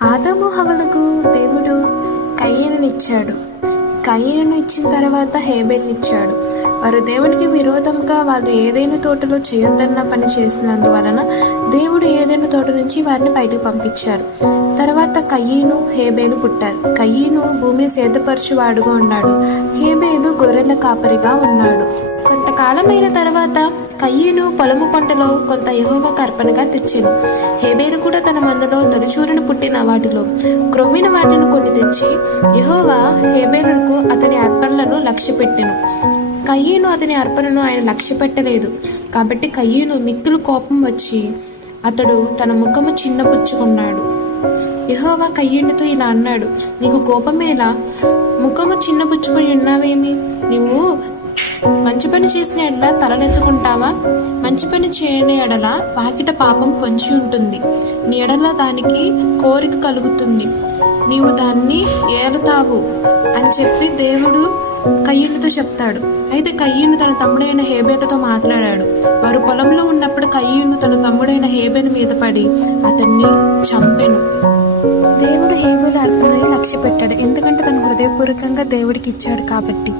ఆదాము హవ్వలకు దేవుడు కయీనుని ఇచ్చాడు. కయీనును ఇచ్చిన తర్వాత హేబేలుని ఇచ్చాడు. వారు దేవునికి విరోధంగా వాళ్ళు ఏదైనా తోటలో చేయొద్దన్న పని చేసినందువలన దేవుడు ఏదైనా తోట నుంచి వారిని బయటకు పంపించారు. తర్వాత కయీను హేబేలు పుట్టారు. కయీను భూమిని సేదపరచువాడుగా ఉన్నాడు. హేబేలు గొర్రెల కాపరిగా ఉన్నాడు. కొంతకాలమైన తర్వాత కయీను పొలము పంటలో కొంత యెహోవాకు అర్పణగా తెచ్చెను. హేబేలు కూడా తన మందలో తొలిచూరును పుట్టిన వాటిలో క్రొవ్విన వాటిని కొన్ని తెచ్చి యెహోవా హేబేలుకు అతని అర్పణలను లక్ష్యపెట్టెను. కయీను అతని అర్పణను ఆయన లక్ష్యపెట్టలేదు. కాబట్టి కయీను మిక్కిలి కోపం వచ్చి అతడు తన ముఖము చిన్నపుచ్చుకున్నాడు. యెహోవా కయీనుతో ఇలా అన్నాడు, నీకు కోపమేలా? ముఖము చిన్నపుచ్చుకొని ఉన్నావేమి? నీవు మంచి పని చేసిన ఎడల తలనెత్తుకుంటావా? మంచి పని చేయని ఎడల వాకిట పాపం పొంచి ఉంటుంది. నీ ఎడల దానికి కోరిక కలుగుతుంది, నీవు దాన్ని ఏలుతావు అని చెప్పి దేవుడు కయీనుతో చెప్తాడు. అయితే కయీను తన తమ్ముడైన హేబేలుతో మాట్లాడాడు. వారు పొలంలో ఉన్నప్పుడు కయీను తన తమ్ముడైన హేబేలు మీద పడి అతన్ని చంపెను. దేవుడు హేబేలు అర్పణని లక్ష్య పెట్టాడు, ఎందుకంటే తను హృదయపూర్వకంగా దేవుడికి ఇచ్చాడు కాబట్టి.